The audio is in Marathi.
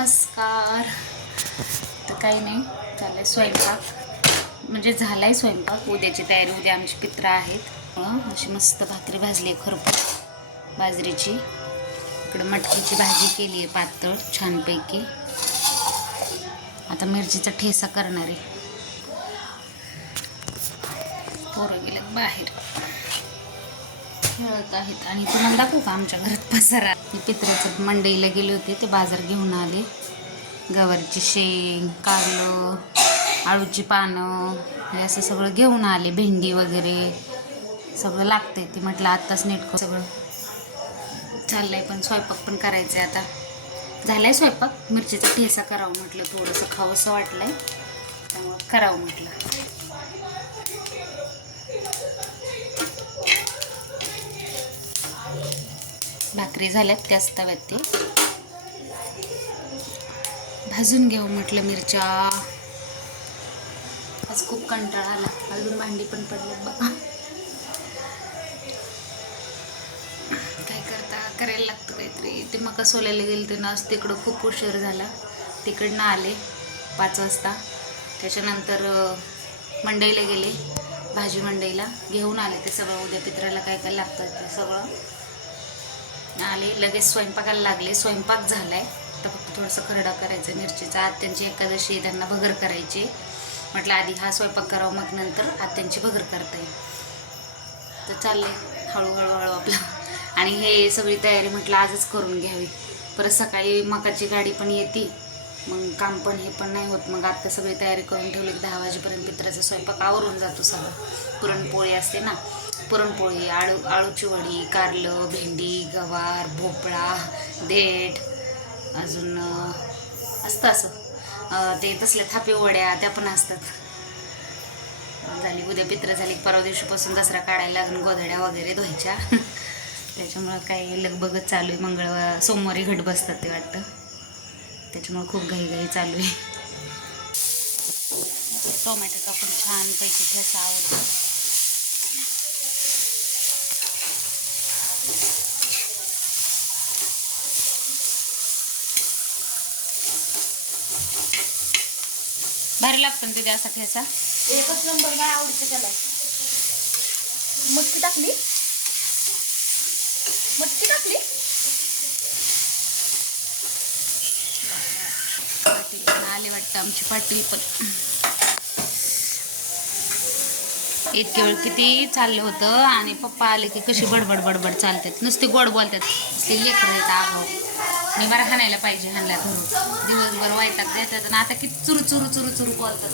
नमस्कार. तर काही नाही चाललंय स्वयंपाक. म्हणजे झालाय स्वयंपाक. उद्याची तयारी उद्या आमची पित्र आहेत. अशी मस्त भाकरी भाजली आहे खरपूर बाजरीची. इकडं मटकीची भाजी केली आहे पातळ छानपैकी. आता मिरचीचा ठेसा करणार. आहे पोरं गेलं बाहेर. खेळत आहेत. आणि तुम्हाला दाखवू का आमच्या घरात पसारा? मी मंडईला गेले होते. ते बाजार घेऊन आले. गवारीची शेंग कारलं आळूची पानं हे असं सगळं घेऊन आले. भेंडी वगैरे सगळं लागतंय. ते म्हटलं आत्ताच नेटकं सगळं सगळं चाललंय पण स्वयंपाक पण करायचं आहे आता. झालाय स्वयंपाक. मिरचीचा ठेसा करावं म्हटलं. थोडंसं खावंसं वाटलंय. त्यामुळं करावं म्हटलं. भाकरी झाल्यात त्याच तव्यात ते. भाजून घेऊ म्हटलं मिरच्या. आज खूप कंटाळा आला. अजून भांडी पण पडले बघा. काय करता? करायला लागतं काहीतरी. ते मका सोलायला गेले ते ना तिकडं खूप उशीर झाला. तिकडनं आले पाच वाजता. त्याच्यानंतर मंडईला गेले. भाजी मंडईला. घेऊन आले ते सगळं. उद्या पित्राला काय काय लागतं ते सगळं. आले लगेच स्वयंपाकाला लागले. स्वयंपाक झाला आहे तर फक्त थोडंसं खरडा करायचं मिरचीचा. आत्यांची एकादशी त्यांना भगर करायची. म्हटलं आधी हा स्वयंपाक करावा मग नंतर आत्यांची भगर करता. येईल तर चालले हळूहळू हळू आपलं. आणि हे सगळी तयारी म्हटलं आजच करून घ्यावी. परत सकाळी मकाची गाडी पण येते. मग काम पण हे पण नाही होत. मग आता सगळी तयारी करून ठेवली की दहा वाजेपर्यंत पित्राचा स्वयंपाक आवरून जातो सगळं. पुरणपोळी असते ना. पुरणपोळी आळू आळूची वडी कारलं भेंडी गवार भोपळा देठ अजून असतं असं. ते तसल्या थापे वड्या त्या पण असतात. झाली उद्या पित्र झाली परवा दिवशीपासून दसरा काढायला लागून गोधड्या वगैरे धुवायच्या. त्याच्यामुळं काही लगबगच चालू आहे. मंगळवार सोमवारी घट बसतात ते वाटतं. त्याच्यामुळे खूप घाईघाई चालू आहे. टोमॅटोचा पण छानपैकी ठेसा आवडतो. भारी लागतो ना तिथे असा ठेचा? एकच नंबर मला आवडीचं त्याला. मटकी टाकली? मटकी टाकली पाटील पण आले वाटतं आमची पाटील पण. इतके वेळ किती चाललं होतं आणि पप्पा आले की कशी बडबड बडबड चालतात. नुसते गोड बोलतात. नुसते लेकर येतात आगाऊ मी मला हाणायला पाहिजे हाणला धरून दिवसभर वैताग देतात आणि आता किती चुरू चुरू चुरू चुरू बोलतात